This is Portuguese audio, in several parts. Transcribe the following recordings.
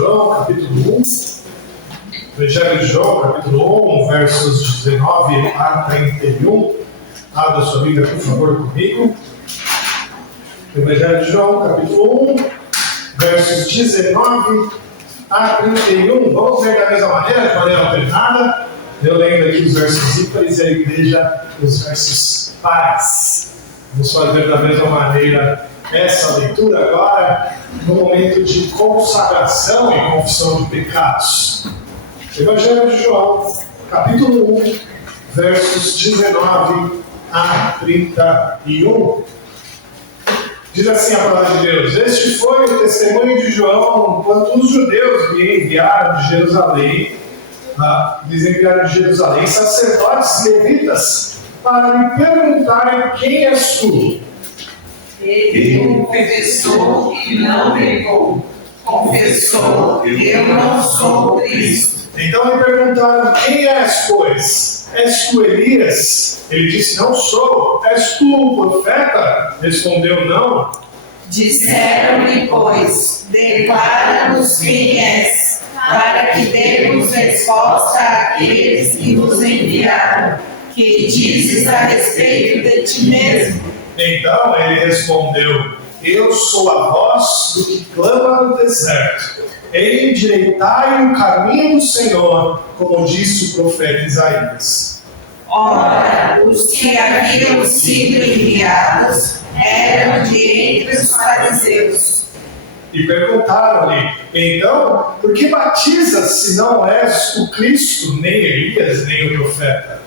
João, capítulo 1. Evangelho de João, capítulo 1, versos 19 a 31. Abra sua Bíblia, por favor, comigo. Evangelho de João, capítulo 1, versos 19 a 31. Vamos ler da mesma maneira, de maneira alternada. Eu lendo aqui os versos ímpares e a igreja os versos pares. Vamos fazer da mesma maneira essa leitura agora, no momento de consagração e confissão de pecados. Evangelho de João, capítulo 1, versos 19 a 31. Diz assim a palavra de Deus: Este foi o testemunho de João, quando os judeus lhe enviaram de Jerusalém, sacerdotes e levitas, para lhe perguntarem: quem és tu? Ele confessou que não negou. Confessou: eu não sou o Cristo. Então lhe perguntaram: quem és, pois? És tu Elias? Ele disse: não sou. És tu o profeta? Respondeu: não. Disseram-lhe, pois: declara-nos quem és, para que demos resposta àqueles que nos enviaram. Que dizes a respeito de ti mesmo? Então ele respondeu: eu sou a voz do que clama no deserto. Endireitai o caminho do Senhor, como disse o profeta Isaías. Ora, os que haviam sido enviados eram de entre os fariseus. E perguntaram-lhe: então, por que batizas se não és o Cristo, nem Elias, nem o profeta?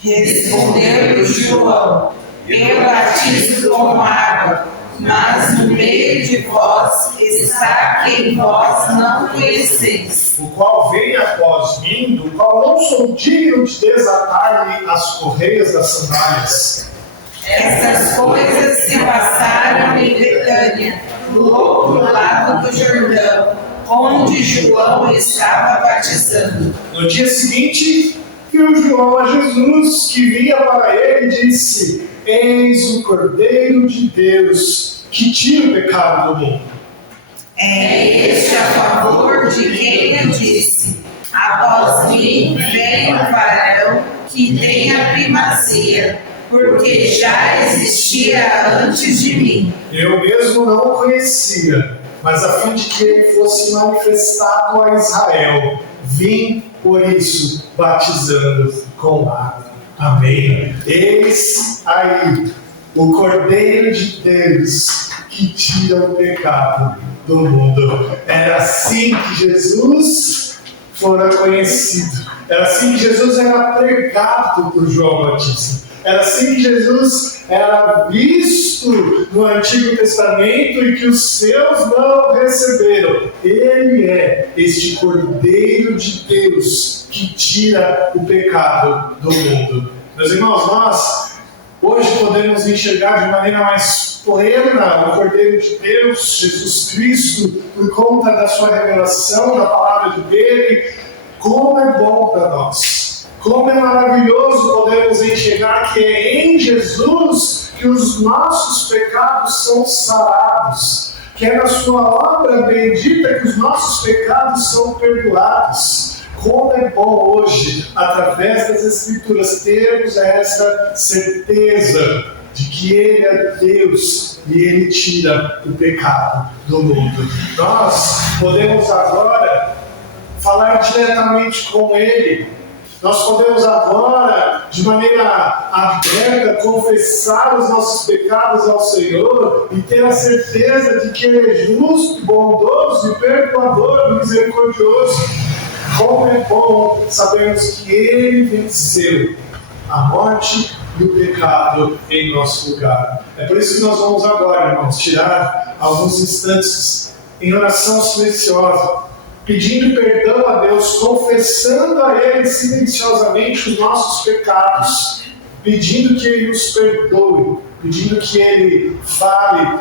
Respondeu-lhe João: eu batizo com água, mas no meio de vós está quem vós não conheceis. O qual vem após mim, do qual não sou digno de desatar-lhe as correias das sandálias. Essas coisas se passaram em Betânia, do outro lado do Jordão, onde João estava batizando. No dia seguinte, viu João a Jesus, que vinha para ele, e disse: eis o Cordeiro de Deus, que tira o pecado do mundo. É este a favor de quem eu disse: após mim vem o varão que tem a primazia, porque já existia antes de mim. Eu mesmo não o conhecia, mas a fim de que ele fosse manifestado a Israel, vim por isso batizando com água. Amém. Eis aí o Cordeiro de Deus que tira o pecado do mundo. Era assim que Jesus fora conhecido. Era assim que Jesus era pregado por João Batista. Era assim que Jesus era visto no Antigo Testamento e que os seus não receberam. Ele é este Cordeiro de Deus que tira o pecado do mundo. Meus irmãos, nós hoje podemos enxergar de maneira mais plena o Cordeiro de Deus, Jesus Cristo, por conta da sua revelação, da palavra dele. Como é bom para nós. Como é maravilhoso podermos enxergar que é em Jesus que os nossos pecados são sarados, que é na sua obra bendita que os nossos pecados são perdoados. Como é bom hoje, através das Escrituras, termos essa certeza de que Ele é Deus e Ele tira o pecado do mundo. Nós podemos agora falar diretamente com Ele. Nós podemos agora, de maneira aberta, confessar os nossos pecados ao Senhor e ter a certeza de que Ele é justo, bondoso e perdoador, misericordioso. Como é bom sabermos que Ele venceu a morte e o pecado em nosso lugar. É por isso que nós vamos agora, irmãos, tirar alguns instantes em oração silenciosa, pedindo perdão a Deus, confessando a Ele silenciosamente os nossos pecados, pedindo que Ele nos perdoe, pedindo que Ele fale,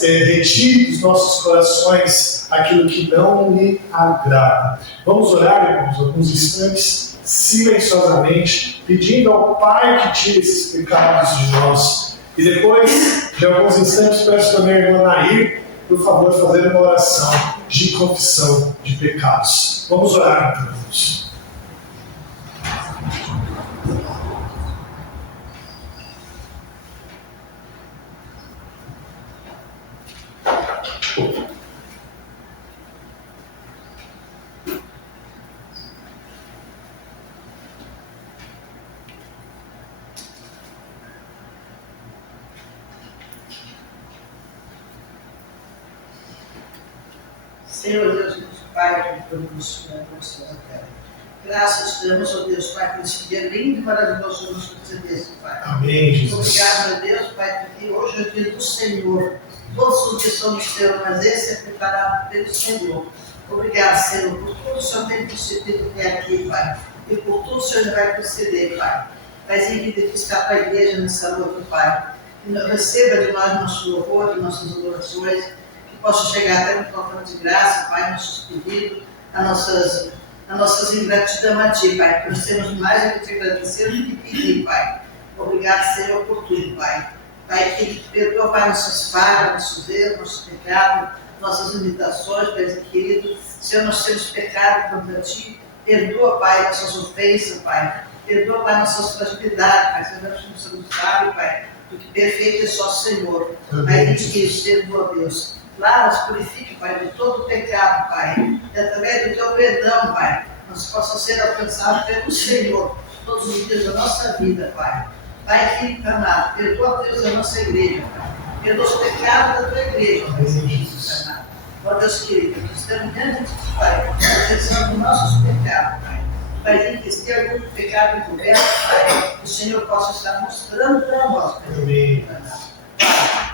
retire dos nossos corações aquilo que não lhe agrada. Vamos orar, irmãos, alguns instantes, silenciosamente, pedindo ao Pai que tire esses pecados de nós. E depois de alguns instantes, peço também a irmã Nair, por favor, fazer uma oração de confissão de pecados. Vamos orar, meus irmãos. Senhor Deus, nosso Pai, que nos nossa terra. Graças te damos, ó Deus, Pai, por esse dia lindo e maravilhoso que nos concedeste, Pai. Amém, Jesus. Obrigado, meu Deus, Pai, porque hoje é o dia do Senhor. Todos os dias somos teus, mas esse é preparado pelo Senhor. Obrigado, Senhor, por tudo que o Senhor tem concedido até aqui, Pai. E por tudo que o Senhor vai conceder, Pai. Paizinho, que edificar para a igreja nessa noite, Pai. Que receba de nós nosso louvor, de nossas adorações. Possa chegar até no total de graça, Pai, nossos pedidos, as nossas ingratidão a Ti, Pai, nós temos mais a te agradecer do que pedir, Pai. Obrigado, Senhor, por tudo, Pai. Pai, que perdoa, Pai, nossas falhas, nossos erros, nossos pecados, nossas limitações, Pai querido. Senhor, nós temos pecado contra Ti. Perdoa, Pai, nossas ofensas, Pai. Perdoa, Pai, nossas fragilidades, Pai. Senhor, nós não somos sábios, Pai, porque perfeito é só o Senhor. Pai, que Senhor, ó Deus. Lava-nos, purifique, Pai, de todo o pecado, Pai. E através do Teu perdão, Pai, nós possamos ser alcançados pelo Senhor todos os dias da nossa vida, Pai. Pai, Filho amado, perdoa, Deus, a nossa igreja, Pai. Perdoa os pecados da Tua igreja, Pai, Filho amado. Ó Deus querido, que estamos diante de Ti, Pai, proteção dos nossos pecados, Pai. Pai, que se tem algum pecado encoberto, Pai, o Senhor possa estar mostrando para nós, Pai, Filho amado.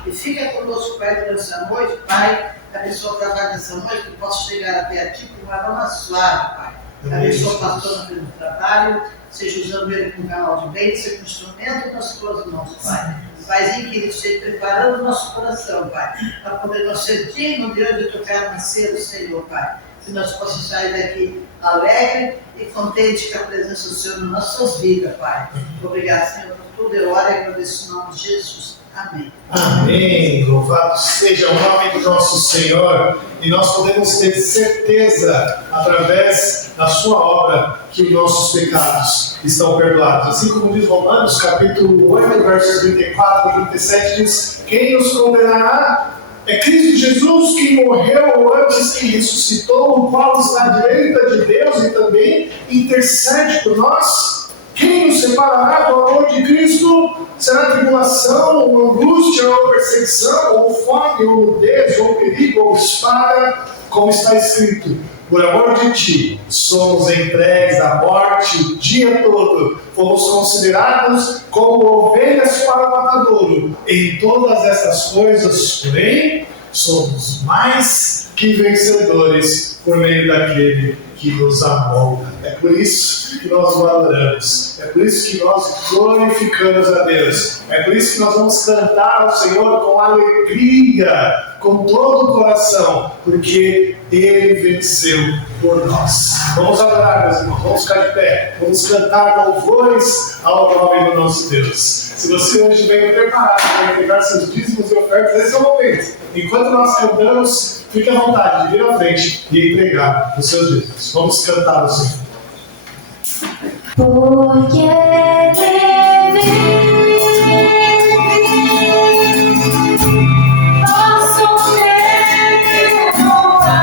E fica conosco, Pai, durante essa noite, Pai. Abençoa o trabalho dessa noite, que possa chegar até Ti com uma aroma suave, Pai. Abençoa o pastor no trabalho, seja usando ele como canal de bem, seja um instrumento nas Tuas mãos, Pai. Paizinho querido, esteja preparando o nosso coração, Pai, para poder nós ser dignos de onde tocar nascer o Senhor, Pai. Que nós possamos sair daqui alegre e contente com a presença do Senhor nas nossas vidas, Pai. Obrigado, Senhor, por tudo. Eu oro e agradeço em nome de Jesus. Amém. Amém. Louvado seja o nome do nosso Senhor. E nós podemos ter certeza, através da sua obra, que os nossos pecados estão perdoados. Assim como diz Romanos, capítulo 8, versos 34 e 37, diz: quem nos condenará? É Cristo Jesus, que morreu antes, que ressuscitou, o qual está à direita de Deus e também intercede por nós. Quem nos separará do amor de Cristo? Será tribulação, ou angústia, ou perseguição, ou fome, ou nudez, ou perigo, ou espada? Como está escrito: por amor de Ti, somos entregues à morte o dia todo. Fomos considerados como ovelhas para o matadouro. Em todas essas coisas, porém, somos mais que vencedores por meio daquele que nos amou. É por isso que nós o adoramos. É por isso que nós glorificamos a Deus. É por isso que nós vamos cantar ao Senhor com alegria, com todo o coração, porque Ele venceu por nós. Vamos adorar, meus irmãos. Vamos ficar de pé. Vamos cantar louvores ao nome do nosso Deus. Se você hoje veio preparado para entregar seus dízimos e ofertas, esse é o momento. Enquanto nós cantamos, fique à vontade de vir à frente e entregar os seus dízimos. Vamos cantar o Senhor. Porque posso ver com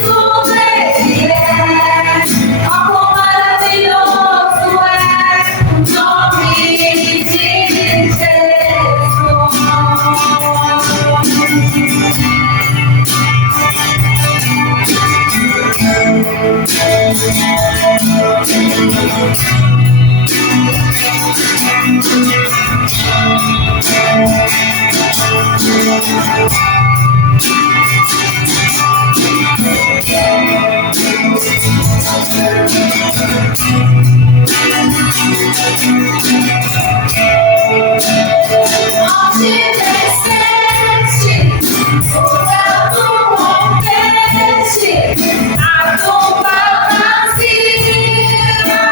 tudo Ele é. Oh, quão maravilhoso é o nome de Jesus. Onde desceste, orando rompeste, a tumba vazia,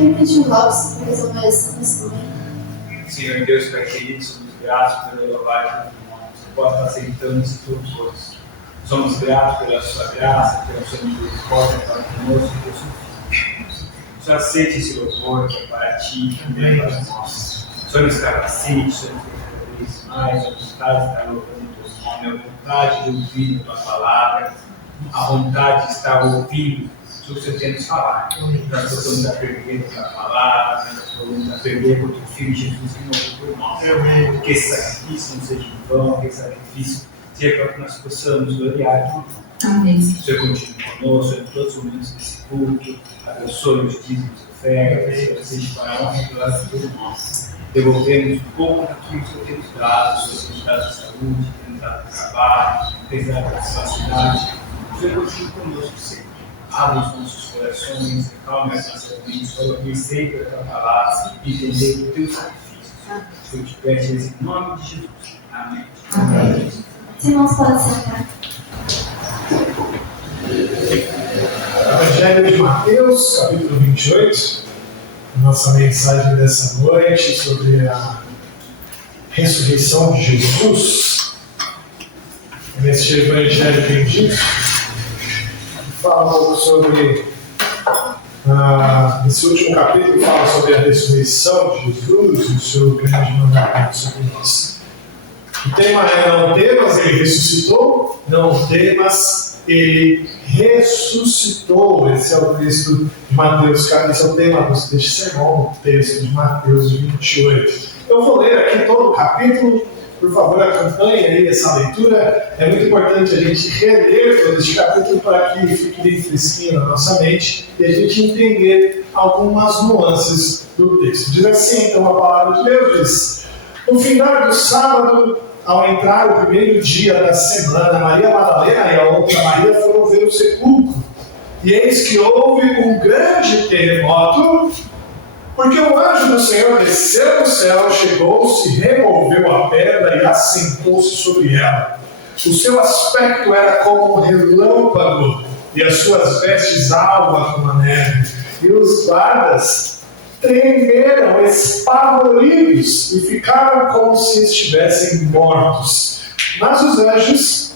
Can we pedir o Robson para fazer uma oração nesse momento? Senhor Deus, Pai querido, somos gratos pela lavagem do irmão. Você pode estar aceitando isso tudo coisas. Somos gratos pela sua graça, pela sua misericórdia para conosco e por seu Senhor, aceite esse louvor que é para ti, também para nós. Senhor, nos capacite, Senhor, cada vez mais, a vontade de estar louvando o teu nome, a vontade de ouvir a tua palavra, a vontade de estar ouvindo o que você tem nos falar. Nós precisamos aprender com a palavra, nós precisamos aprender com o teu Filho Jesus que morreu por nós. Que esse sacrifício não seja em vão, que esse sacrifício seja para que nós possamos gloriar de ti. Amém. O Senhor continue conosco em todos os momentos desse culto, abençoe os dízimos e ofertas, seja para a honra e glória de todos nós. Devolvemos um pouco daquilo que o Senhor tem nos dado, o Senhor tem nos dado saúde, tem nos dado trabalho, tem nos dado capacidade. O Senhor continue conosco sempre. Abra os nossos corações, acalme as nossas mentes, coloque sempre a tua palavra e entender o teu sacrifício. Eu te peço em nome de Jesus. Amém. Amém. Os irmãos podem sentar. Evangelho de Mateus, capítulo 28, nossa mensagem dessa noite sobre a ressurreição de Jesus. Neste Evangelho bendito, fala um pouco sobre, nesse último capítulo, fala sobre a ressurreição de Jesus e o seu grande mandamento sobre nós. O tema é: não temas, ele ressuscitou, não temas, ele ressuscitou. Esse é o texto de Mateus, esse é o tema deste sermão, o texto de Mateus 28. Eu vou ler aqui todo o capítulo, por favor, acompanhe aí essa leitura. É muito importante a gente reler todo este capítulo para que fique bem fresquinho na nossa mente e a gente entender algumas nuances do texto. Diz assim, então, a palavra de Deus diz: no final do sábado, ao entrar o primeiro dia da semana, Maria Madalena e a outra Maria foram ver o sepulcro. E eis que houve um grande terremoto, porque o anjo do Senhor desceu do céu, chegou-se, removeu a pedra e assentou-se sobre ela. O seu aspecto era como um relâmpago, e as suas vestes alva como a neve. E os guardas tremeram espavoridos e ficaram como se estivessem mortos. Mas os anjos,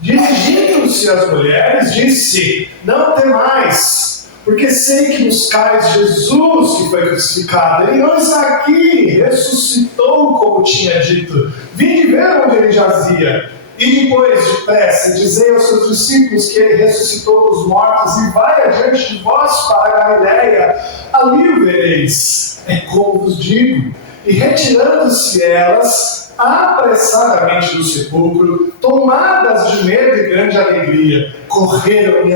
dirigindo-se às mulheres, disse: não temais, porque sei que buscais Jesus que foi crucificado. Ele não está aqui, ressuscitou como tinha dito. Vinde ver onde ele jazia. E depois, depressa, dizei aos seus discípulos que ele ressuscitou dos mortos e vai adiante de vós para a Galileia. Ali o vereis. É como vos digo. E retirando-se elas apressadamente do sepulcro, tomadas de medo e grande alegria, correram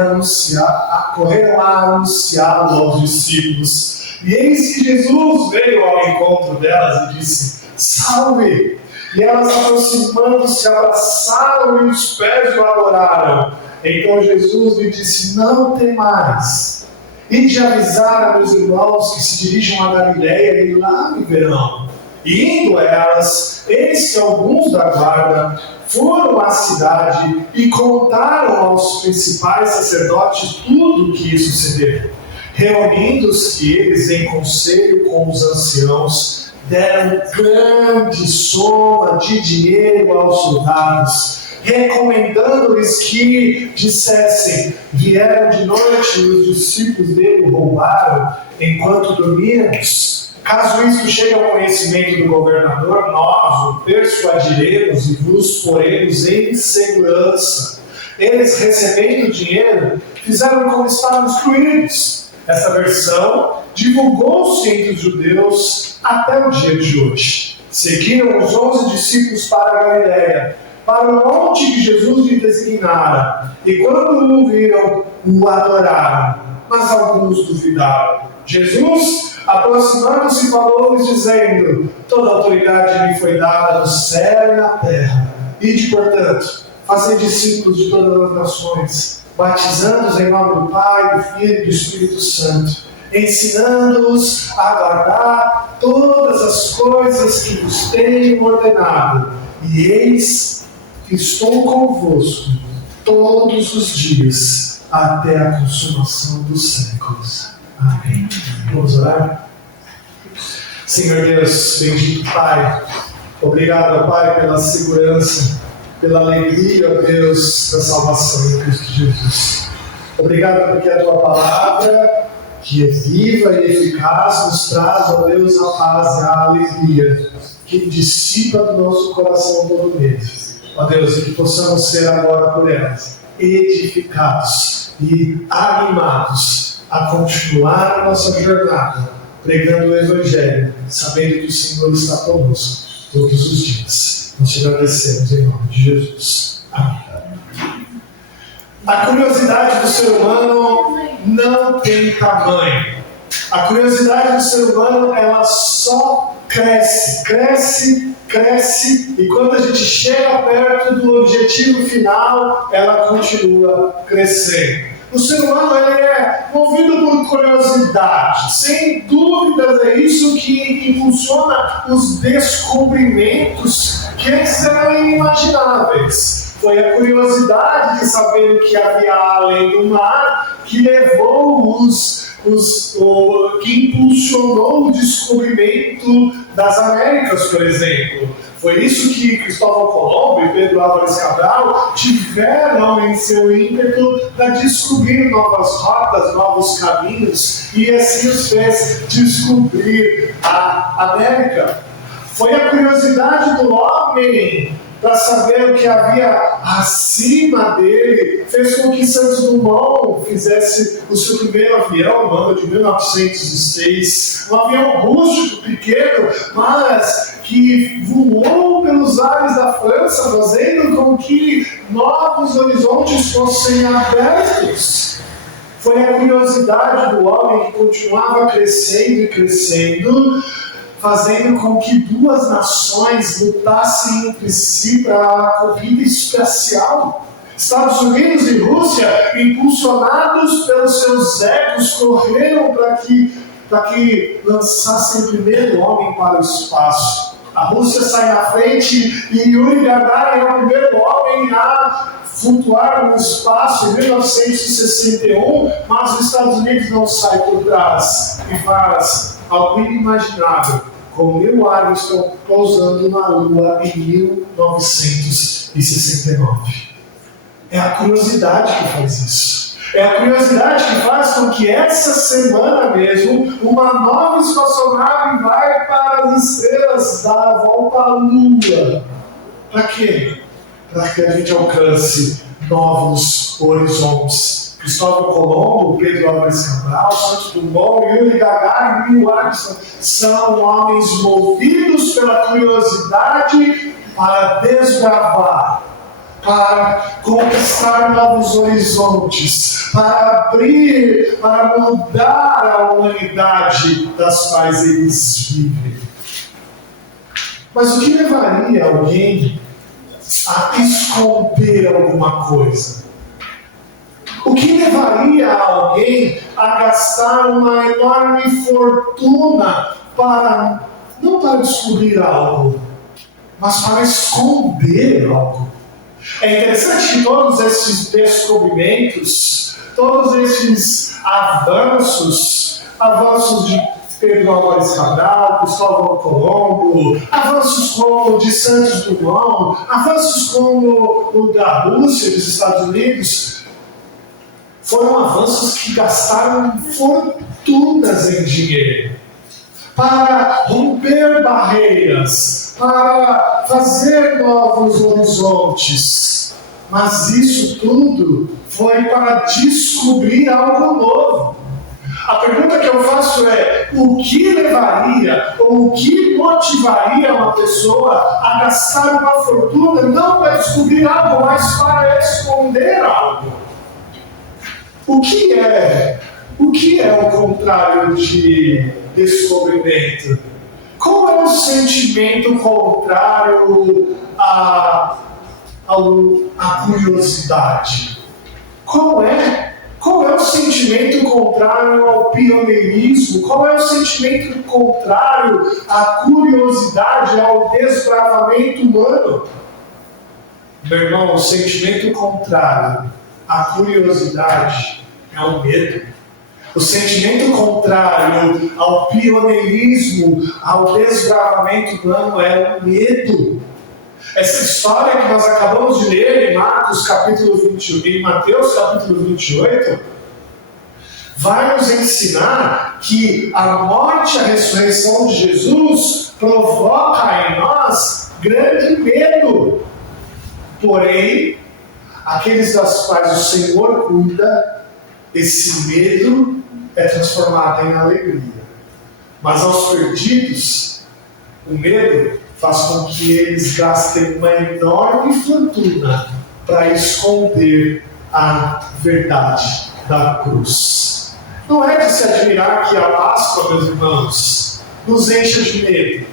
a anunciá-lo aos discípulos. E eis que Jesus veio ao encontro delas e disse: salve! E elas, aproximando-se, abraçaram e os pés o adoraram. Então Jesus lhe disse: não temais, e de avisar a meus irmãos que se dirijam a Galileia e lá me verão. E indo elas, eis que alguns da guarda foram à cidade e contaram aos principais sacerdotes tudo o que ia suceder. Reunindo-se eles em conselho com os anciãos, deram grande soma de dinheiro aos soldados, recomendando-lhes que dissessem: vieram de noite e os discípulos dele roubaram enquanto dormíamos. Caso isso chegue ao conhecimento do governador, nós o persuadiremos e vos poremos em segurança. Eles, recebendo dinheiro, fizeram como estavam instruídos. Essa versão divulgou-se entre os judeus até o dia de hoje. Seguiram os 11 discípulos para a Galileia, para o monte que Jesus lhe designara. E quando o viram, o adoraram, mas alguns duvidaram. Jesus, aproximando-se, falou-lhes, dizendo: toda autoridade me foi dada no céu e na terra. Ide, portanto, fazei discípulos de todas as nações, batizando-os em nome do Pai, do Filho e do Espírito Santo, ensinando-os a guardar todas as coisas que vos tenho ordenado. E eis que estou convosco todos os dias, até a consumação dos séculos. Amém. Vamos orar? Senhor Deus, bendito Pai, obrigado, Pai, pela segurança, pela alegria, Deus, da salvação em Cristo Jesus. Obrigado porque a Tua palavra, que é viva e eficaz, nos traz, ó Deus, a paz e a alegria, que dissipa do nosso coração todo medo. Ó Deus, e que possamos ser agora por elas edificados e animados a continuar a nossa jornada, pregando o Evangelho, sabendo que o Senhor está conosco todos os dias. Nós te agradecemos em nome de Jesus. Amém. A curiosidade do ser humano não tem tamanho. A curiosidade do ser humano, ela só cresce, e quando a gente chega perto do objetivo final, ela continua crescendo. O ser humano, ele é movido por curiosidade. Sem dúvidas, é isso que impulsiona os descobrimentos que antes eram inimagináveis. Foi a curiosidade de saber o que havia além do mar que levou que impulsionou o descobrimento das Américas, por exemplo. Foi isso que Cristóvão Colombo e Pedro Álvares Cabral tiveram em seu ímpeto para descobrir novas rotas, novos caminhos, e assim os fez descobrir a América. Foi a curiosidade do homem para saber o que havia acima dele, fez com que Santos Dumont fizesse o seu primeiro avião, no ano de 1906, um avião rústico, pequeno, mas que voou pelos ares da França, fazendo com que novos horizontes fossem abertos. Foi a curiosidade do homem que continuava crescendo e crescendo, fazendo com que duas nações lutassem entre si para a corrida espacial. Estados Unidos e Rússia, impulsionados pelos seus egos, correram para que lançassem o primeiro homem para o espaço. A Rússia sai na frente e Yuri Gagarin é o primeiro homem a flutuar no espaço em 1961, mas os Estados Unidos não saem por trás e faz algo inimaginável, com Neil Armstrong pousando na Lua em 1969. É a curiosidade que faz isso. É a curiosidade que faz com que essa semana mesmo uma nova espaçonave vai para as estrelas dar a volta à Lua. Para quê? Para que a gente alcance novos horizontes. Cristóvão Colombo, Pedro Álvares Cabral, Santos Dumont, Yuri Gagarin e Neil Armstrong são homens movidos pela curiosidade para desbravar, para conquistar novos horizontes, para abrir, para mudar a humanidade das quais eles vivem. Mas o que levaria alguém a esconder alguma coisa? O que levaria alguém a gastar uma enorme fortuna não para descobrir algo, mas para esconder algo? É interessante que todos esses descobrimentos, todos esses avanços de Pedro Álvares Cabral, Cristóvão Colombo, avanços como o de Santos Dumont, avanços como o da Rússia, dos Estados Unidos, foram avanços que gastaram fortunas em dinheiro para romper barreiras, para fazer novos horizontes. Mas isso tudo foi para descobrir algo novo. A pergunta que eu faço é: o que levaria ou o que motivaria uma pessoa a gastar uma fortuna não para descobrir algo, mas para esconder algo? O que é o contrário de descobrimento? Qual é o sentimento contrário à curiosidade? Qual é o sentimento contrário ao pioneirismo? Qual é o sentimento contrário à curiosidade, ao desbravamento humano? Meu irmão, o sentimento contrário à curiosidade é o medo. O sentimento contrário ao pioneirismo, ao desbravamento humano é o medo. Essa história que nós acabamos de ler em Mateus capítulo 28, vai nos ensinar que a morte e a ressurreição de Jesus provoca em nós grande medo. Porém, aqueles das quais o Senhor cuida, esse medo é transformado em alegria. Mas aos perdidos, o medo faz com que eles gastem uma enorme fortuna para esconder a verdade da cruz. Não é de se admirar que a Páscoa, meus irmãos, nos encha de medo.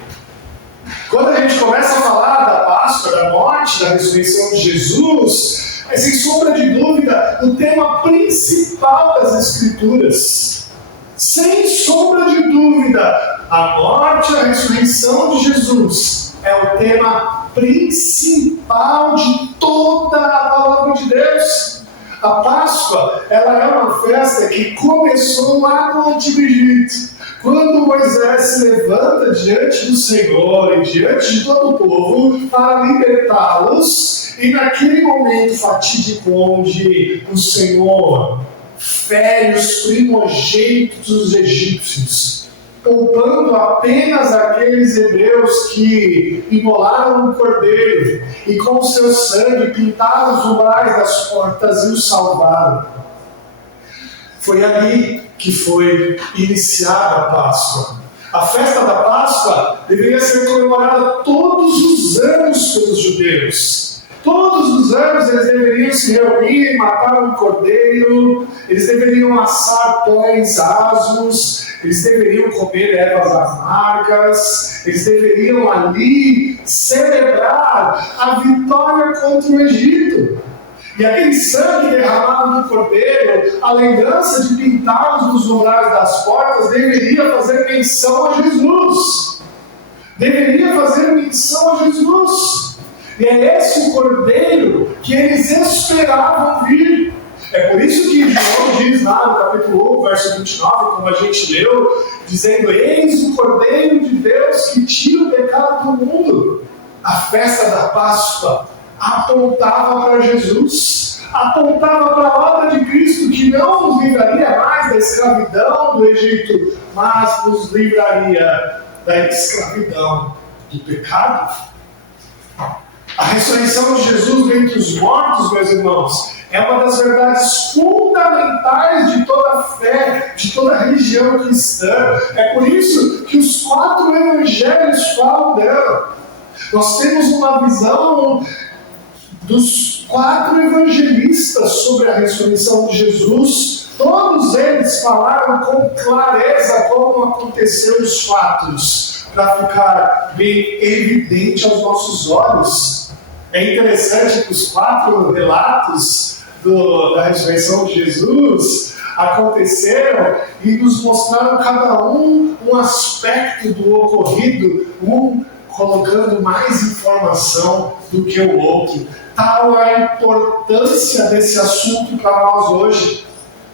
Quando a gente começa a falar da Páscoa, da morte, da ressurreição de Jesus, é sem sombra de dúvida o tema principal das Escrituras. Sem sombra de dúvida, a morte e a ressurreição de Jesus é o tema principal de toda a palavra de Deus. A Páscoa, ela é uma festa que começou lá no Antigo Egito, quando Moisés se levanta diante do Senhor e diante de todo o povo para libertá-los, e naquele momento fatídico onde o Senhor fere os primogênitos dos egípcios, poupando apenas aqueles hebreus que imolaram um cordeiro e com o seu sangue pintaram os umbrais das portas e os salvaram. Foi ali que foi iniciada a Páscoa. A festa da Páscoa deveria ser comemorada todos os anos pelos judeus. Todos os anos eles deveriam se reunir, matar um cordeiro, eles deveriam assar pães asmos, eles deveriam comer ervas amargas, eles deveriam ali celebrar a vitória contra o Egito. E aquele sangue derramado no cordeiro, a lembrança de pintá-los nos umbrais das portas, deveria fazer menção a Jesus. Deveria fazer menção a Jesus. E é esse o cordeiro que eles esperavam vir. É por isso que João diz lá no capítulo 1, verso 29, como a gente leu, dizendo: eis o cordeiro de Deus que tira o pecado do mundo. A festa da Páscoa apontava para Jesus, apontava para a obra de Cristo, que não nos livraria mais da escravidão do Egito, mas nos livraria da escravidão do pecado. A ressurreição de Jesus dentre os mortos, meus irmãos, é uma das verdades fundamentais de toda a fé, de toda a religião cristã. É por isso que os 4 evangelhos falam dela. Nós temos uma visão dos 4 evangelistas sobre a ressurreição de Jesus. Todos eles falaram com clareza como aconteceram os fatos, para ficar bem evidente aos nossos olhos. É interessante que os 4 relatos da ressurreição de Jesus aconteceram e nos mostraram cada um aspecto do ocorrido, um colocando mais informação do que o outro. Tal a importância desse assunto para nós hoje,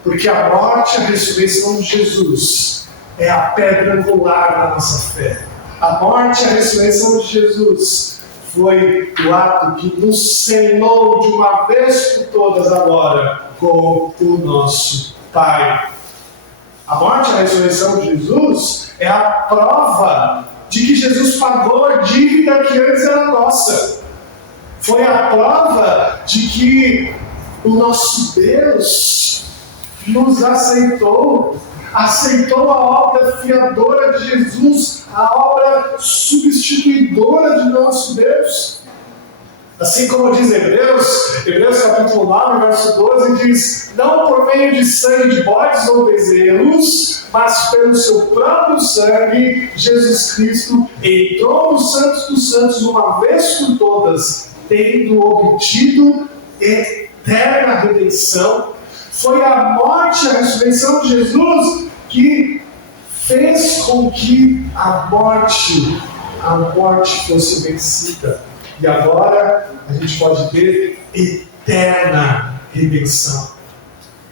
porque a morte e a ressurreição de Jesus é a pedra angular da nossa fé. A morte e a ressurreição de Jesus foi o ato que nos selou de uma vez por todas agora com o nosso Pai. A morte e a ressurreição de Jesus é a prova de que Jesus pagou a dívida que antes era nossa. Foi a prova de que o nosso Deus nos aceitou a obra fiadora de Jesus, a obra substituidora de nosso Deus. Assim como diz Hebreus capítulo 9, verso 12, diz: não por meio de sangue de bodes ou bezerros, mas pelo seu próprio sangue, Jesus Cristo entrou no Santos dos Santos uma vez por todas, tendo obtido eterna redenção. Foi a morte e a ressurreição de Jesus que fez com que a morte fosse vencida. E agora a gente pode ter eterna redenção.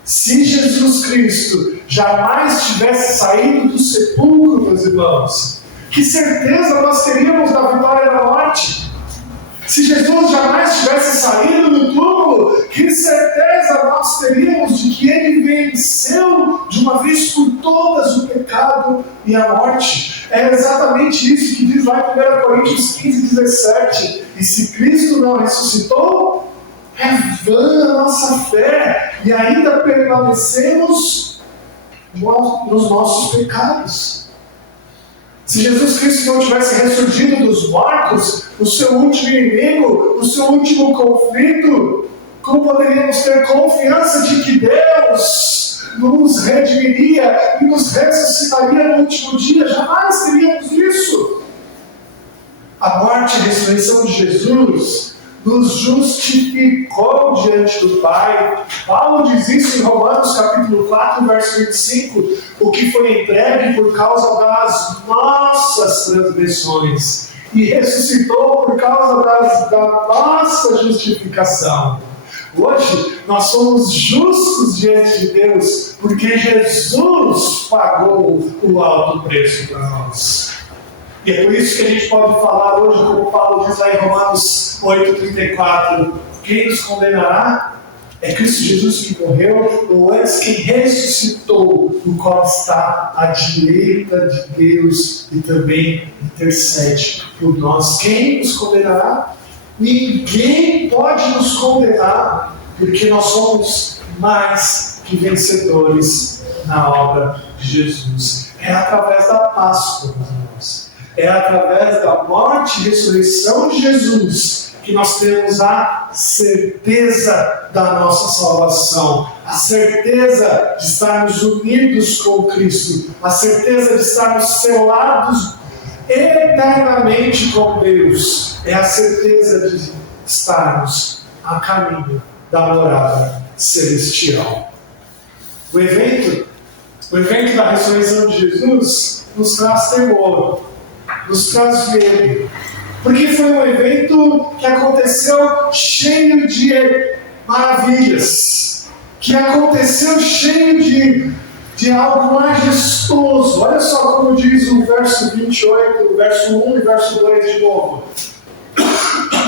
Se Jesus Cristo jamais tivesse saído do sepulcro, meus irmãos, que certeza nós teríamos da vitória da morte? Se Jesus jamais tivesse saído do túmulo, que certeza nós teríamos de que Ele venceu de uma vez por todas o pecado e a morte? É exatamente isso que diz lá em 1 Coríntios 15, 17. E se Cristo não ressuscitou, é vã a nossa fé e ainda permanecemos nos nossos pecados. Se Jesus Cristo não tivesse ressurgido dos mortos, o seu último inimigo, o seu último conflito, como poderíamos ter confiança de que Deus nos redimiria e nos ressuscitaria no último dia? Jamais teríamos isso. A morte e a ressurreição de Jesus nos justificou diante do Pai. Paulo diz isso em Romanos capítulo 4, verso 25, o que foi entregue por causa das nossas transgressões e ressuscitou por causa da nossa justificação. Hoje nós somos justos diante de Deus porque Jesus pagou o alto preço para nós. E é por isso que a gente pode falar hoje, como Paulo diz lá em Romanos 8,34, quem nos condenará? É Cristo Jesus que morreu, ou antes quem ressuscitou, o qual está à direita de Deus e também intercede por nós. Quem nos condenará? Ninguém pode nos condenar, porque nós somos mais que vencedores na obra de Jesus. É através da Páscoa, meus irmãos. É através da morte e ressurreição de Jesus que nós temos a certeza da nossa salvação, a certeza de estarmos unidos com Cristo, a certeza de estarmos selados eternamente com Deus. É a certeza de estarmos a caminho da morada celestial. O evento da ressurreição de Jesus nos traz temor, nos traz medo, porque foi um evento que aconteceu cheio de maravilhas, que aconteceu cheio de algo majestoso. Olha só como diz o verso 28, o verso 1 e verso 2 de novo.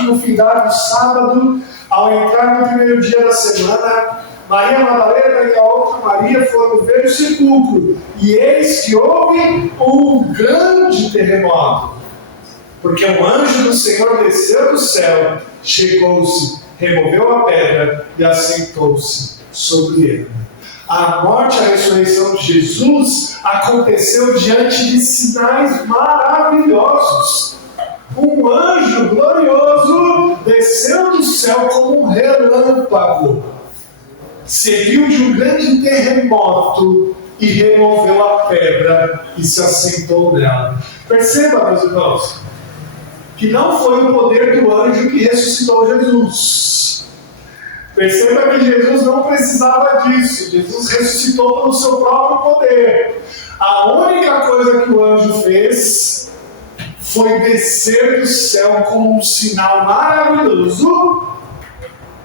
No final do sábado, ao entrar no primeiro dia da semana, Maria Madalena e a outra Maria foram ver o sepulcro, e eis que houve um grande terremoto, porque um anjo do Senhor desceu do céu, chegou-se, removeu a pedra e assentou-se sobre ele. A morte e a ressurreição de Jesus aconteceu diante de sinais maravilhosos. Um anjo glorioso desceu do céu como um relâmpago, seguiu de um grande terremoto e removeu a pedra e se assentou nela. Perceba, meus irmãos, que não foi o poder do anjo que ressuscitou Jesus. Perceba que Jesus não precisava disso. Jesus ressuscitou pelo seu próprio poder. A única coisa que o anjo fez foi descer do céu como um sinal maravilhoso,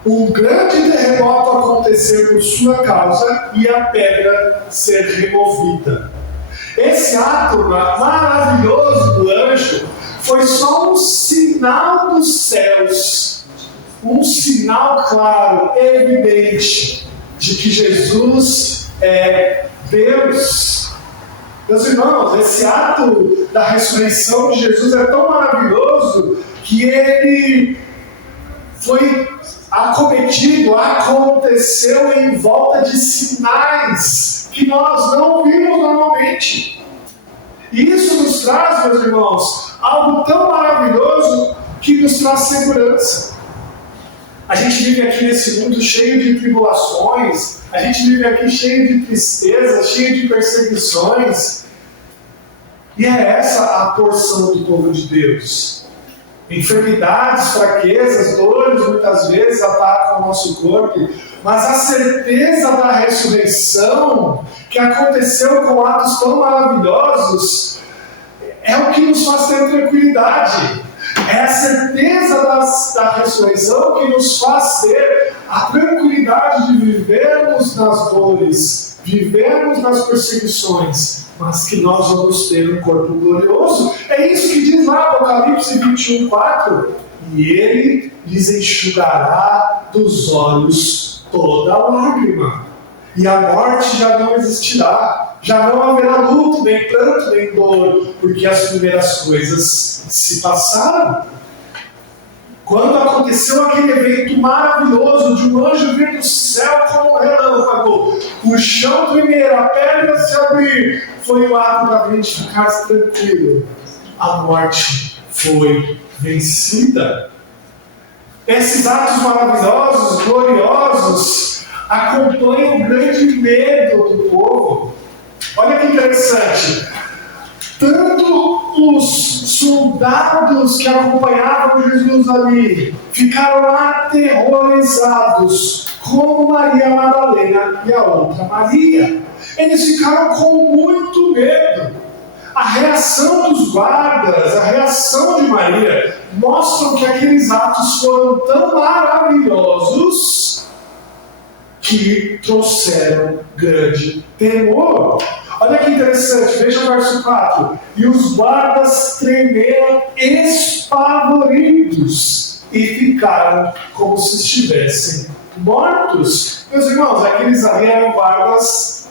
um grande terremoto acontecer por sua causa e a pedra ser removida. Esse ato maravilhoso do anjo foi só um sinal dos céus, um sinal claro, evidente, de que Jesus é Deus. Meus irmãos, esse ato da ressurreição de Jesus é tão maravilhoso que ele foi acometido, aconteceu em volta de sinais que nós não vimos normalmente. E isso nos traz, meus irmãos, algo tão maravilhoso que nos traz segurança. A gente vive aqui nesse mundo cheio de tribulações, a gente vive aqui cheio de tristeza, cheio de perseguições. E é essa a porção do povo de Deus. Enfermidades, fraquezas, dores muitas vezes atacam o nosso corpo, mas a certeza da ressurreição que aconteceu com atos tão maravilhosos é o que nos faz ter tranquilidade. É a certeza da ressurreição que nos faz ter a tranquilidade de vivermos nas dores, vivermos nas perseguições, mas que nós vamos ter um corpo glorioso. É isso que diz lá Apocalipse 21:4. E ele lhes enxugará dos olhos toda lágrima. E a morte já não existirá. Já não haverá luto, nem pranto, nem dor, porque as primeiras coisas se passaram. Quando aconteceu aquele evento maravilhoso de um anjo vir do céu como um relâmpago, o chão tremer, a pedra se abrir, foi o ato da gente ficar tranquilo. A morte foi vencida. Esses atos maravilhosos, gloriosos, acompanham o grande medo do povo. Olha que interessante. Tanto os soldados que acompanhavam Jesus ali ficaram aterrorizados, como Maria Madalena e a outra Maria. Eles ficaram com muito medo. A reação dos guardas, a reação de Maria, mostram que aqueles atos foram tão maravilhosos que trouxeram grande temor. Olha que interessante, veja o verso 4. E os guardas tremeram espavoridos e ficaram como se estivessem mortos. Meus irmãos, aqueles ali eram guardas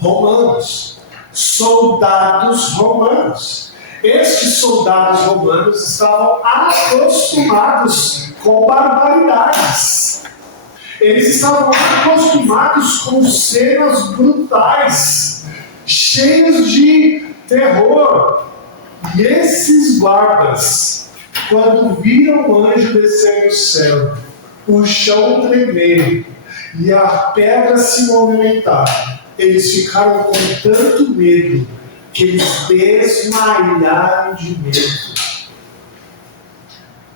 romanos, soldados romanos. Estes soldados romanos estavam acostumados com barbaridades. Eles estavam acostumados com cenas brutais, cheios de terror. E esses guardas, quando viram o anjo descer do céu, o chão tremer e a pedra se movimentar, eles ficaram com tanto medo que eles desmaiaram de medo.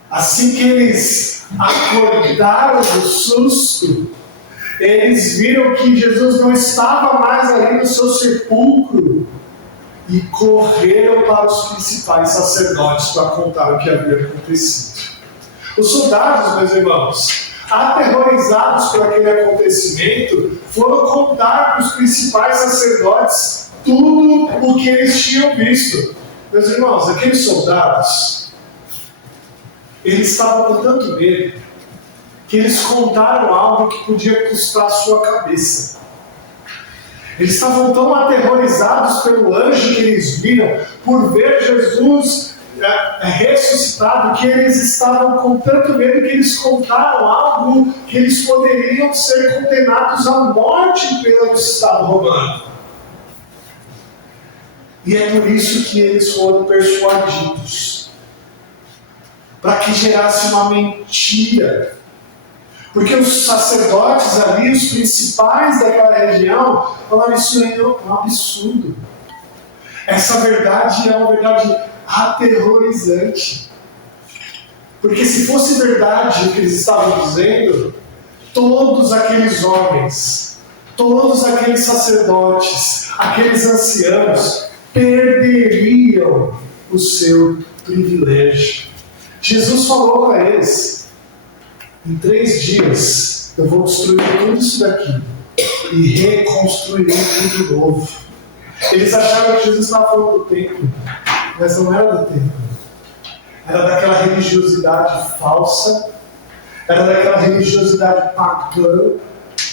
Assim que eles acordaram do susto, eles viram que Jesus não estava mais ali no seu sepulcro e correram para os principais sacerdotes para contar o que havia acontecido. Os soldados, meus irmãos, aterrorizados por aquele acontecimento, foram contar para os principais sacerdotes tudo o que eles tinham visto. Meus irmãos, aqueles soldados, eles estavam com tanto medo que eles contaram algo que podia custar a sua cabeça. Eles estavam tão aterrorizados pelo anjo que eles viram, por ver Jesus ressuscitado, que eles estavam com tanto medo que eles contaram algo que eles poderiam ser condenados à morte pelo Estado romano. E é por isso que eles foram persuadidos, para que gerasse uma mentira. Porque os sacerdotes ali, os principais daquela região, falaram: isso aí é um absurdo. Essa verdade é uma verdade aterrorizante. Porque se fosse verdade o que eles estavam dizendo, todos aqueles homens, todos aqueles sacerdotes, aqueles anciãos, perderiam o seu privilégio. Jesus falou para eles: em 3 dias eu vou destruir tudo isso daqui e reconstruirei tudo novo. Eles acharam que Jesus estava falando do templo, mas não era do templo. Era daquela religiosidade falsa, era daquela religiosidade pagã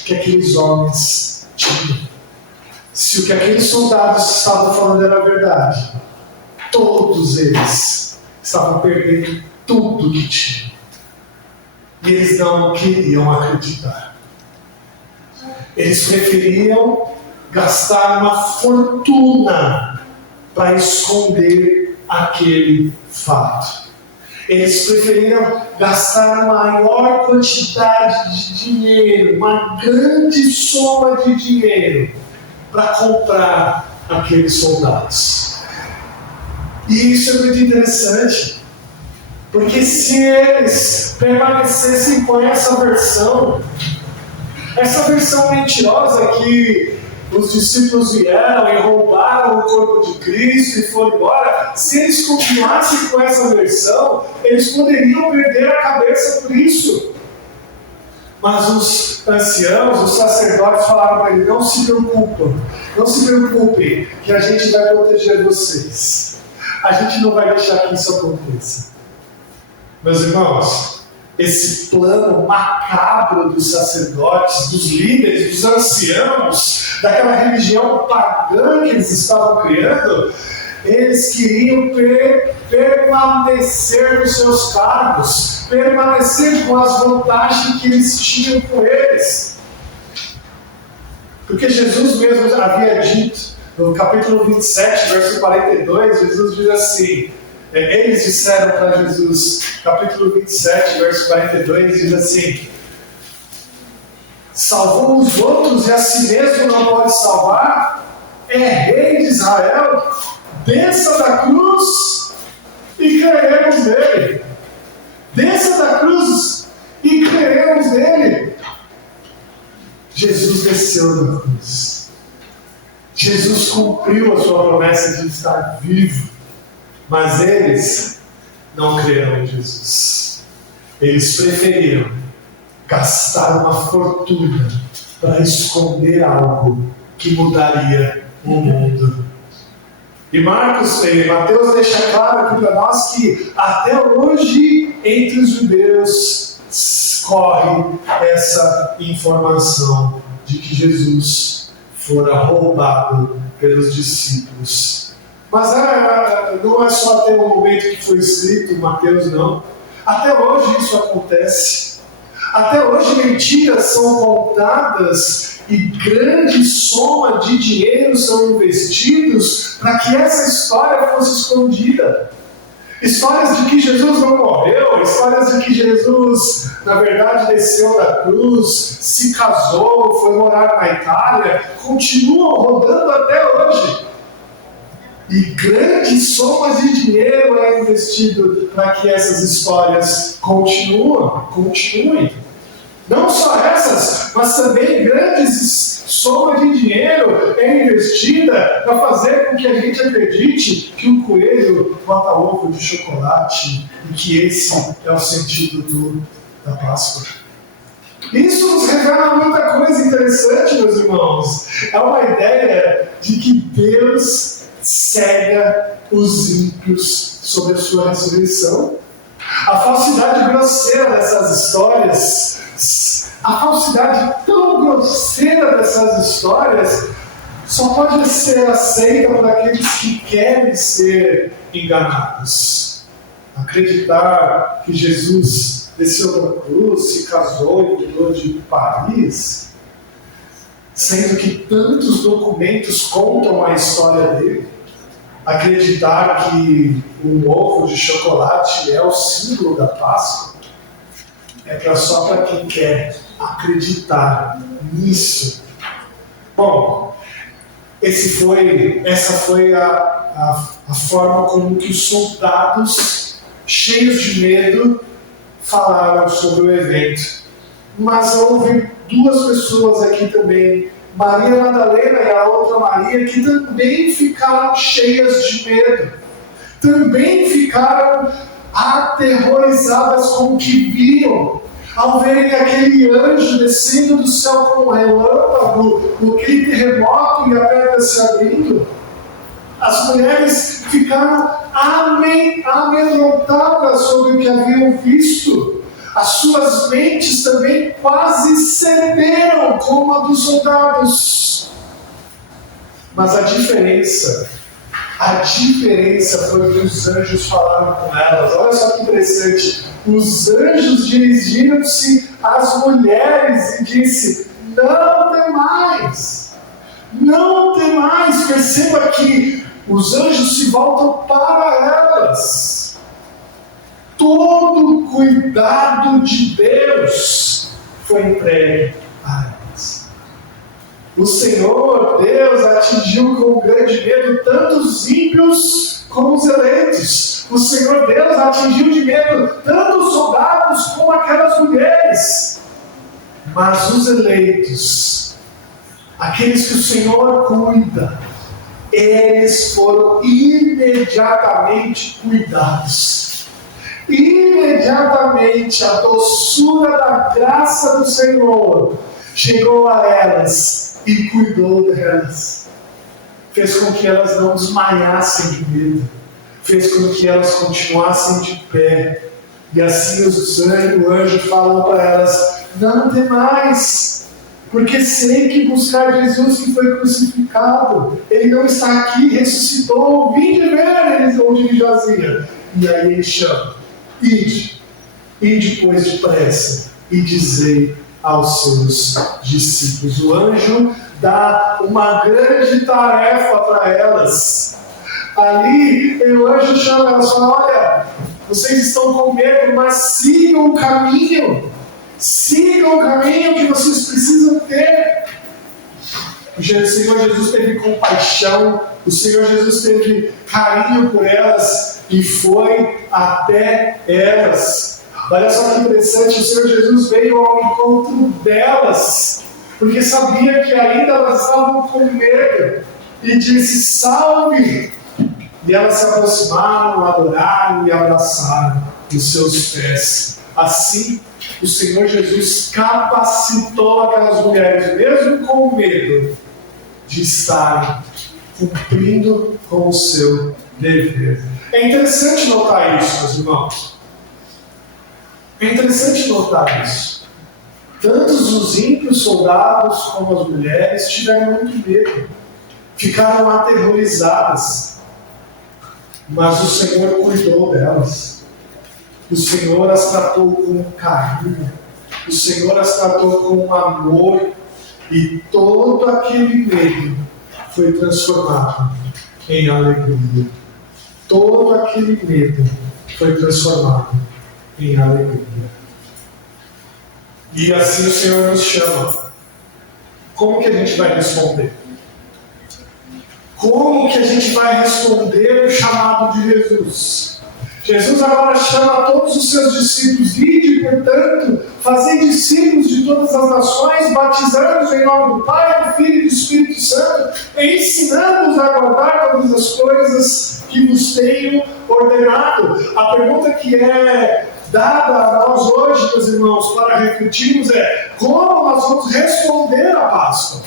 que aqueles homens tinham. Se o que aqueles soldados estavam falando era verdade, todos eles estavam perdendo tudo que tinham. E eles não queriam acreditar. Eles preferiam gastar uma fortuna para esconder aquele fato. Eles preferiam gastar a maior quantidade de dinheiro, uma grande soma de dinheiro, para comprar aqueles soldados. E isso é muito interessante, porque se eles permanecessem com essa versão mentirosa que os discípulos vieram e roubaram o corpo de Cristo e foram embora, se eles continuassem com essa versão, eles poderiam perder a cabeça por isso. Mas os anciãos, os sacerdotes falaram para ele: não se preocupem, que a gente vai proteger vocês. A gente não vai deixar que isso aconteça. Meus irmãos, esse plano macabro dos sacerdotes, dos líderes, dos anciãos, daquela religião pagã que eles estavam criando, eles queriam permanecer nos seus cargos, permanecer com as vantagens que eles tinham com eles. Porque Jesus mesmo havia dito, no capítulo 27, verso 42, Jesus diz assim, eles disseram para Jesus, capítulo 27, verso 42, diz assim: salvou os outros e a si mesmo não pode salvar? É rei de Israel? Desça da cruz e creremos nele. Desça da cruz e creremos nele. Jesus desceu da cruz. Jesus cumpriu a sua promessa de estar vivo. Mas eles não creram em Jesus. Eles preferiram gastar uma fortuna para esconder algo que mudaria o mundo. E Mateus deixa claro aqui para nós que até hoje entre os judeus corre essa informação de que Jesus fora roubado pelos discípulos. Mas não é só até o momento que foi escrito Mateus, não. Até hoje isso acontece. Até hoje mentiras são contadas e grande soma de dinheiro são investidos para que essa história fosse escondida. Histórias de que Jesus não morreu, histórias de que Jesus, na verdade, desceu da cruz, se casou, foi morar na Itália, continuam rodando até hoje. E grandes somas de dinheiro é investido para que essas histórias continuem. Não só essas, mas também grandes somas de dinheiro é investida para fazer com que a gente acredite que o coelho bota ovo de chocolate e que esse é o sentido da Páscoa. Isso nos revela muita coisa interessante, meus irmãos. É uma ideia de que Deus cega os ímpios sobre a sua ressurreição. A falsidade grosseira dessas histórias, a falsidade tão grosseira dessas histórias, só pode ser aceita por aqueles que querem ser enganados. Acreditar que Jesus desceu da cruz, se casou e mudou de país, sendo que tantos documentos contam a história dele. Acreditar que o ovo de chocolate é o símbolo da Páscoa é só para quem quer acreditar nisso. Bom, essa foi a forma como que os soldados, cheios de medo, falaram sobre o evento. Mas houve duas pessoas aqui também, Maria Madalena e a outra Maria, que também ficaram cheias de medo. Também ficaram aterrorizadas com o que viam, ao verem aquele anjo descendo do céu com um relâmpago, aquele terremoto e a pedra se abrindo. As mulheres ficaram amedrontadas sobre o que haviam visto. As suas mentes também quase cederam como a dos soldados. Mas a diferença foi que os anjos falaram com elas. Olha só que interessante. Os anjos dirigiram-se às mulheres e disse: não temais, não temais. Perceba que os anjos se voltam para elas. Todo o cuidado de Deus foi entregue a elas. O Senhor, Deus, atingiu com grande medo tanto os ímpios como os eleitos. O Senhor, Deus, atingiu de medo tanto os soldados como aquelas mulheres. Mas os eleitos, aqueles que o Senhor cuida, eles foram imediatamente cuidados. Imediatamente a doçura da graça do Senhor chegou a elas e cuidou delas. Fez com que elas não desmaiassem de medo. Fez com que elas continuassem de pé. E assim o anjo falou para elas: não temais, porque sei que buscar Jesus que foi crucificado, ele não está aqui, ressuscitou, vinde ver ele onde ele jazia. E aí ele chama: ide pois depressa e dizei aos seus discípulos. O anjo dá uma grande tarefa para elas. Ali o anjo chama elas e fala: olha, vocês estão com medo, mas sigam o caminho. Sigam o caminho que vocês precisam ter. O Senhor Jesus teve compaixão, o Senhor Jesus teve carinho por elas e foi até elas. Olha só que interessante, o Senhor Jesus veio ao encontro delas, porque sabia que ainda elas estavam com medo, e disse: salve! E elas se aproximaram, adoraram e abraçaram os seus pés. Assim, o Senhor Jesus capacitou aquelas mulheres, mesmo com medo, de estarem cumprindo com o seu dever. É interessante notar isso, meus irmãos. É interessante notar isso. Tantos os ímpios soldados como as mulheres tiveram muito medo, ficaram aterrorizadas, mas o Senhor cuidou delas. O Senhor as tratou com carinho, o Senhor as tratou com amor, e todo aquele medo foi transformado em alegria. Todo aquele medo foi transformado em alegria. E assim o Senhor nos chama. Como que a gente vai responder? Como que a gente vai responder o chamado de Jesus? Jesus agora chama a todos os seus discípulos: ide, portanto, fazei discípulos de todas as nações, batizando-os em nome do Pai, do Filho e do Espírito Santo, e ensinando-os a guardar todas as coisas que vos tenho ordenado. A pergunta que é dada a nós hoje, meus irmãos, para refletirmos é: como nós vamos responder à Páscoa?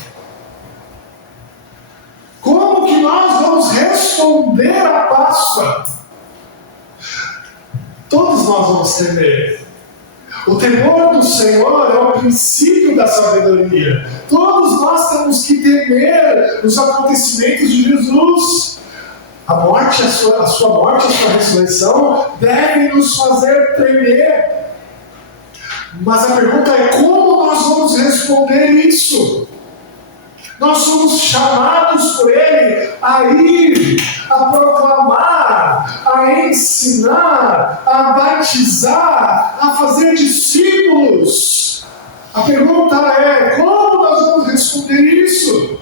Como que nós vamos responder à Páscoa? Todos nós vamos temer. O temor do Senhor é o princípio da sabedoria. Todos nós temos que temer os acontecimentos de Jesus. A morte, a sua morte, a sua ressurreição devem nos fazer tremer. Mas a pergunta é: como nós vamos responder isso? Nós somos chamados por Ele a ir, a proclamar, a ensinar, a batizar, a fazer discípulos. A pergunta é: como nós vamos responder isso?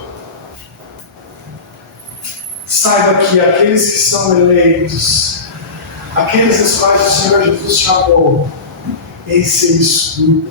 Saiba que aqueles que são eleitos, aqueles dos quais o Senhor Jesus chamou, esse Ele escuta,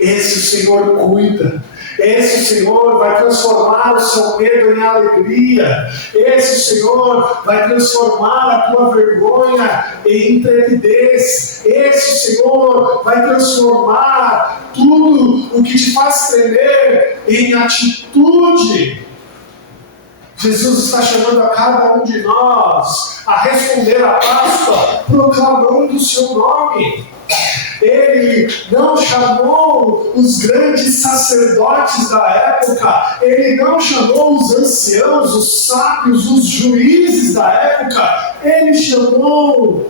esse o Senhor cuida. Esse Senhor vai transformar o seu medo em alegria. Esse Senhor vai transformar a tua vergonha em intrepidez. Esse Senhor vai transformar tudo o que te faz tremer em atitude. Jesus está chamando a cada um de nós a responder à Páscoa proclamando o seu nome. Ele não chamou os grandes sacerdotes da época, ele não chamou os anciãos, os sábios, os juízes da época, ele chamou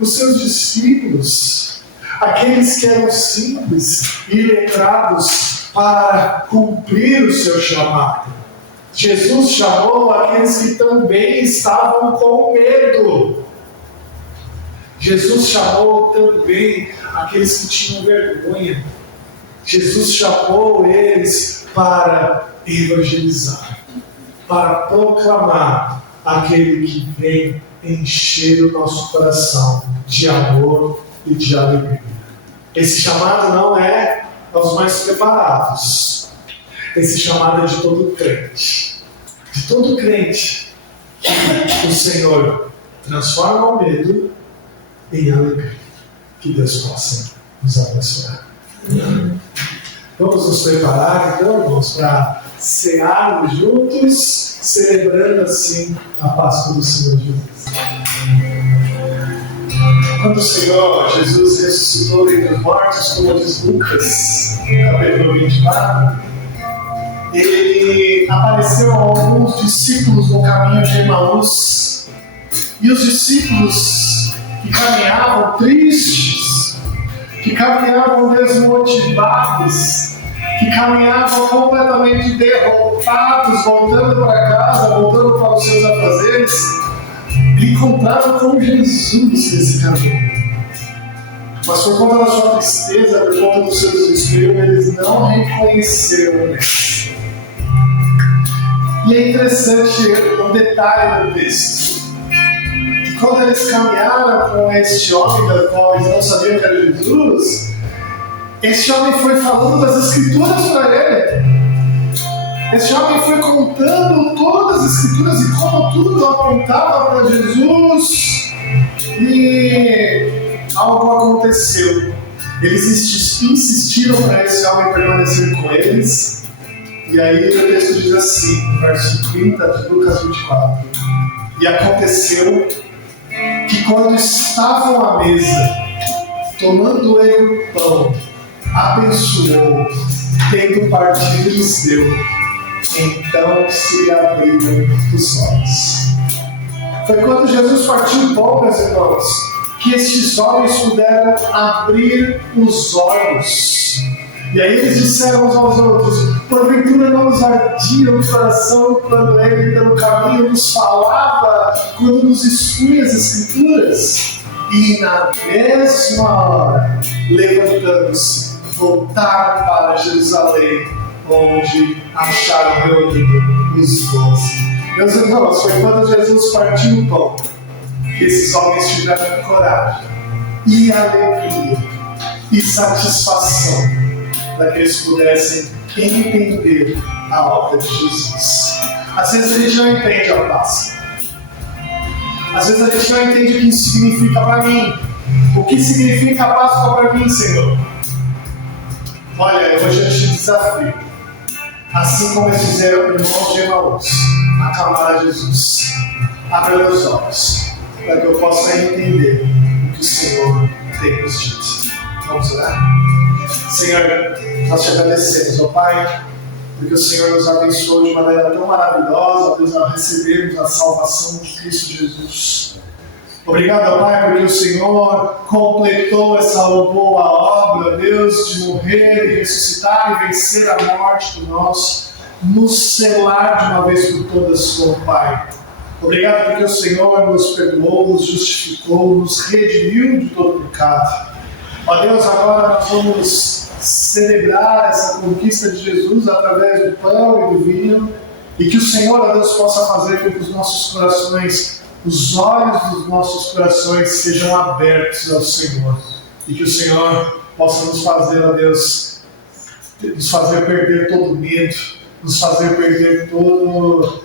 os seus discípulos, aqueles que eram simples e letrados, para cumprir o seu chamado. Jesus chamou aqueles que também estavam com medo. Jesus chamou também aqueles que tinham vergonha. Jesus chamou eles para evangelizar, para proclamar aquele que vem encher o nosso coração de amor e de alegria. Esse chamado não é aos mais preparados. Esse chamado é de todo crente. De todo crente. O Senhor transforma o medo em alegria. Que Deus possa nos abençoar. Vamos nos preparar, então, irmãos, para cearmos juntos, celebrando assim a Páscoa do Senhor Jesus. Quando o Senhor Jesus ressuscitou dentre os mortos, como diz Lucas, capítulo 24, ele apareceu a alguns discípulos no caminho de Emaús, e os discípulos que caminhavam tristes, que caminhavam desmotivados, que caminhavam completamente derrotados, voltando para casa, voltando para os seus afazeres, encontraram com Jesus nesse caminho. Mas por conta da sua tristeza, por conta do seu desespero, eles não reconheceram o Mestre. E é interessante um detalhe do texto. Que quando eles caminharam com este homem, da qual eles não sabiam que era Jesus, este homem foi falando das Escrituras para ele. Este homem foi contando todas as Escrituras e como tudo apontava para Jesus. E algo aconteceu. Eles insistiram para esse homem permanecer com eles. E aí o texto diz assim, no verso 30 de Lucas 24. E aconteceu que quando estavam à mesa, tomando ele o pão, abençoou, tendo partido lhes deu. Então se lhe abriram os olhos. Foi quando Jesus partiu o pão, meus irmãos, que estes homens puderam abrir os olhos. E aí eles disseram uns aos outros: porventura não nos ardia o coração quando ele pelo caminho nos falava, quando nos expunha as Escrituras? E na mesma hora, levantando-se, voltaram para Jerusalém, onde acharam reunidos os 12. Meus irmãos, foi quando Jesus partiu o pão que esses homens tiveram coragem e alegria e satisfação para que eles pudessem entender a obra de Jesus. Às vezes a gente não entende a Páscoa. Às vezes a gente não entende o que isso significa para mim. O que significa a Páscoa para mim, Senhor? Olha, hoje eu te desafio. Assim como eles fizeram irmãos de Emaús, aclamar a Jesus. Abra meus olhos, para que eu possa entender o que o Senhor tem nos dito. Vamos orar? Senhor, nós te agradecemos, ó Pai, porque o Senhor nos abençoou de maneira tão maravilhosa, Deus, a recebermos a salvação de Cristo Jesus. Obrigado, ó Pai, porque o Senhor completou essa boa obra, Deus, de morrer e ressuscitar e vencer a morte por nós, nos selar de uma vez por todas com o Pai. Obrigado porque o Senhor nos perdoou, nos justificou, nos redimiu de todo pecado. Ó Deus, agora nós vamos celebrar essa conquista de Jesus através do pão e do vinho, e que o Senhor, ó Deus, possa fazer com que os nossos corações, os olhos dos nossos corações sejam abertos ao Senhor, e que o Senhor possa nos fazer, ó Deus, nos fazer perder todo medo, nos fazer perder todo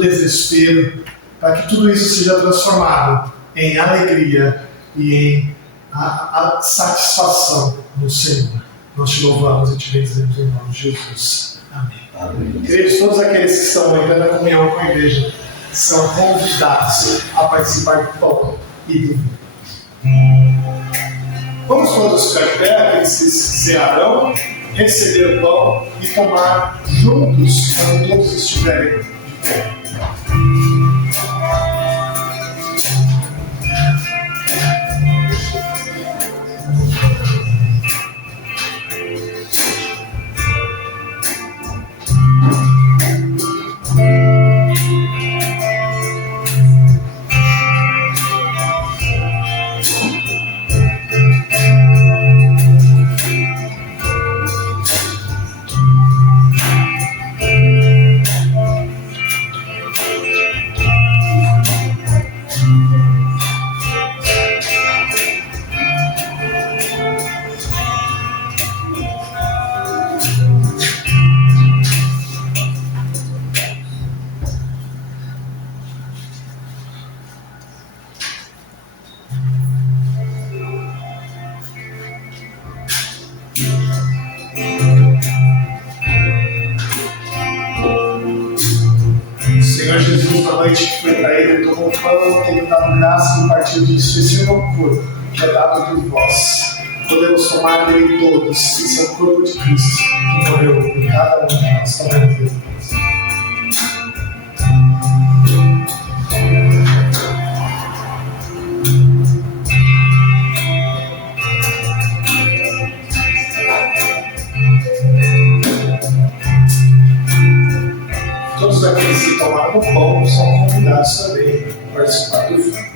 desespero, para que tudo isso seja transformado em alegria e em a satisfação no Senhor. Nós te louvamos e te bendizemos em nome de Jesus. Amém. Amém. Queridos, todos aqueles que estão entrando na comunhão com a igreja são convidados a participar do pão e do vinho. Vamos todos ficar de pé, aqueles que cearão, receber o pão e tomar juntos, quando todos estiverem de pé. dado graça de partir disso. Esse é o meu corpo, que é dado por vós. Podemos tomar dele todos. Esse é o corpo de Cristo, que morreu por cada um de nós. Tomemos dele. Todos aqueles que tomaram o pão são convidados também a participar do vinho.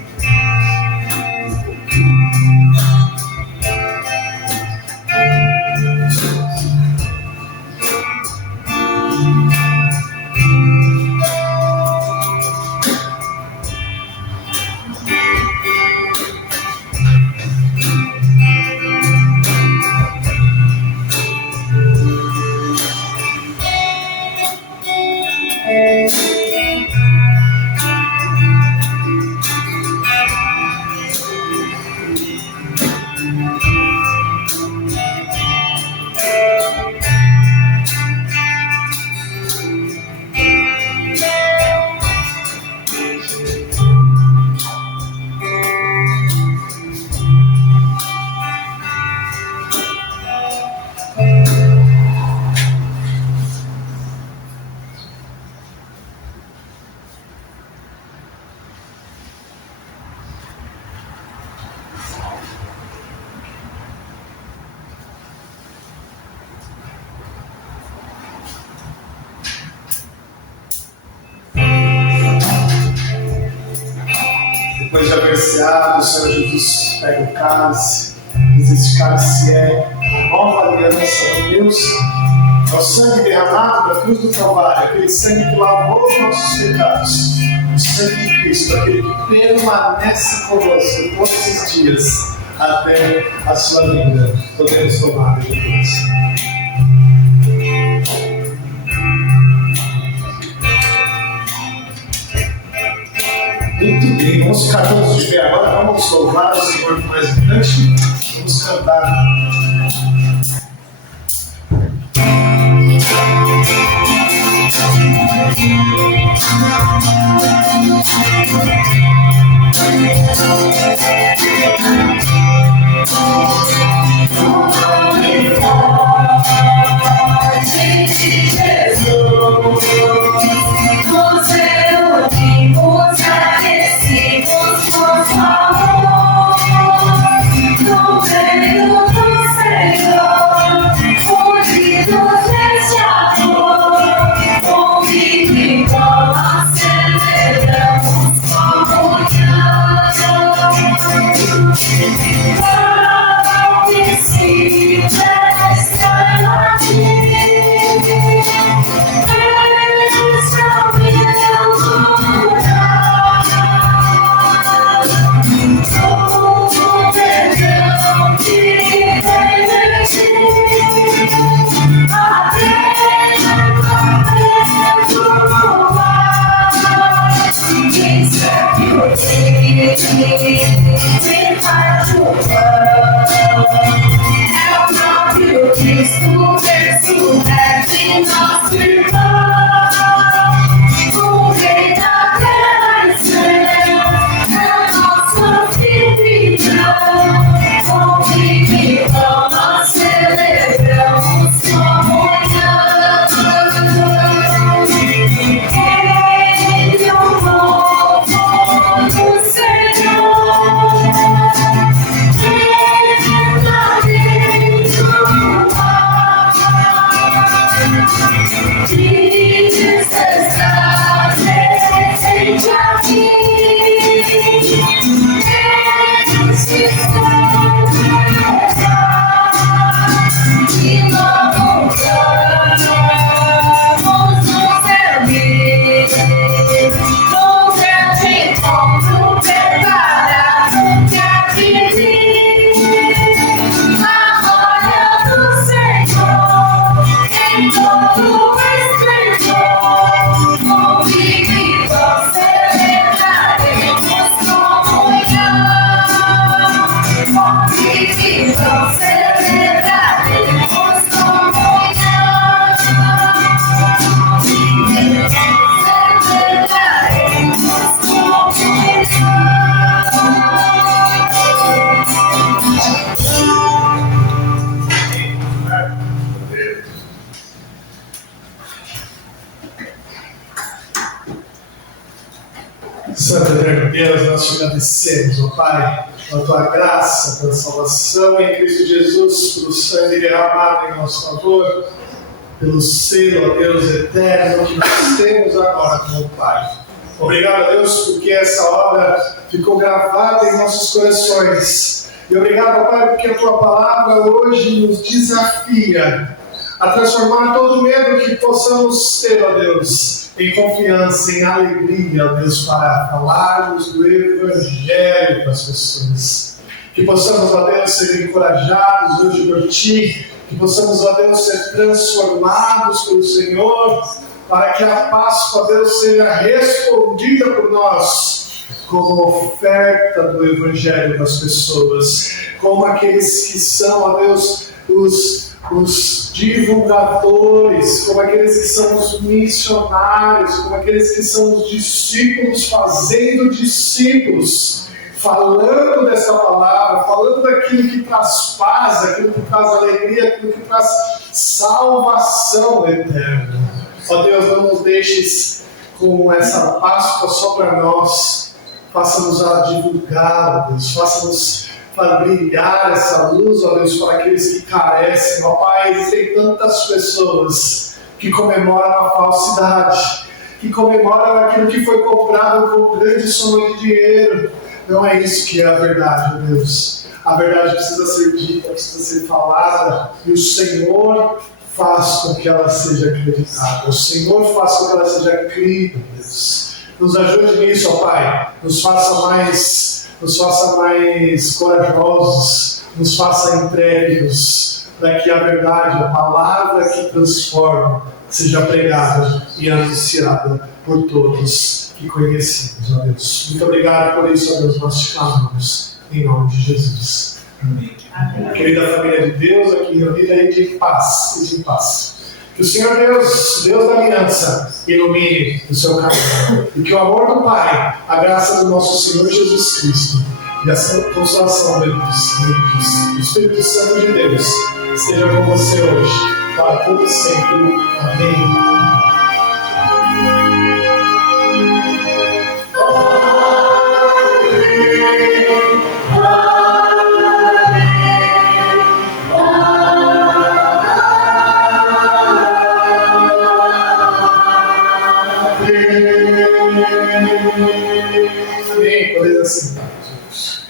Depois de haver ceado, o Senhor Jesus pega o cálice, diz: este cálice é a nova aliança do meu sangue. É o sangue derramado na cruz do Calvário, aquele sangue que lavou os nossos pecados. O sangue de Cristo, aquele que permanece conosco todos os dias até a sua vinda. Podemos tomar depois. Muito bem, vamos ficar todos de pé agora, vamos louvar o Senhor por mais um instante, vamos cantar. Deus, nós te agradecemos, ó Pai, pela tua graça, pela salvação em Cristo Jesus, pelo sangue derramado em nosso favor, pelo selo, ó Deus eterno, que nós temos agora com o Pai. Obrigado, a Deus, porque essa obra ficou gravada em nossos corações. E obrigado, Pai, porque a tua palavra hoje nos desafia a transformar todo medo que possamos ter, ó Deus, em confiança, em alegria, ó Deus, para falarmos do Evangelho para as pessoas. Que possamos, ó Deus, ser encorajados hoje por Ti, que possamos, ó Deus, ser transformados pelo Senhor, para que a Páscoa, ó Deus, seja respondida por nós como oferta do Evangelho das pessoas, como aqueles que são, ó Deus, os divulgadores, como aqueles que são os missionários, como aqueles que são os discípulos fazendo discípulos, falando dessa palavra, falando daquilo que traz paz, aquilo que traz alegria, aquilo que traz salvação eterna. Ó Deus, não nos deixes com essa Páscoa só para nós, faça-nos a divulgar, Deus, faça-nos para brilhar essa luz, ó Deus, para aqueles que carecem. Ó Pai, existem tantas pessoas que comemoram a falsidade, que comemoram aquilo que foi comprado com grande soma de dinheiro. Não é isso que é a verdade, ó Deus. A verdade precisa ser dita, precisa ser falada, e o Senhor faz com que ela seja acreditada. O Senhor faz com que ela seja crida, Deus. Nos ajude nisso, ó Pai. Nos faça mais corajosos, nos faça intrépidos, para que a verdade, a palavra que transforma, seja pregada e anunciada por todos que conhecemos, ó Deus. Muito obrigado por isso, ó Deus, nós te clamamos, em nome de Jesus. Amém. Amém. Querida família de Deus, aqui reunida, ide em paz, ide em paz. Que o Senhor Deus, Deus da aliança, ilumine o seu caminho. E que o amor do Pai, a graça do nosso Senhor Jesus Cristo e a consolação do Espírito Santo de Deus esteja com você hoje, para todo sempre. Amém. Amém. Podemos assentar, gente.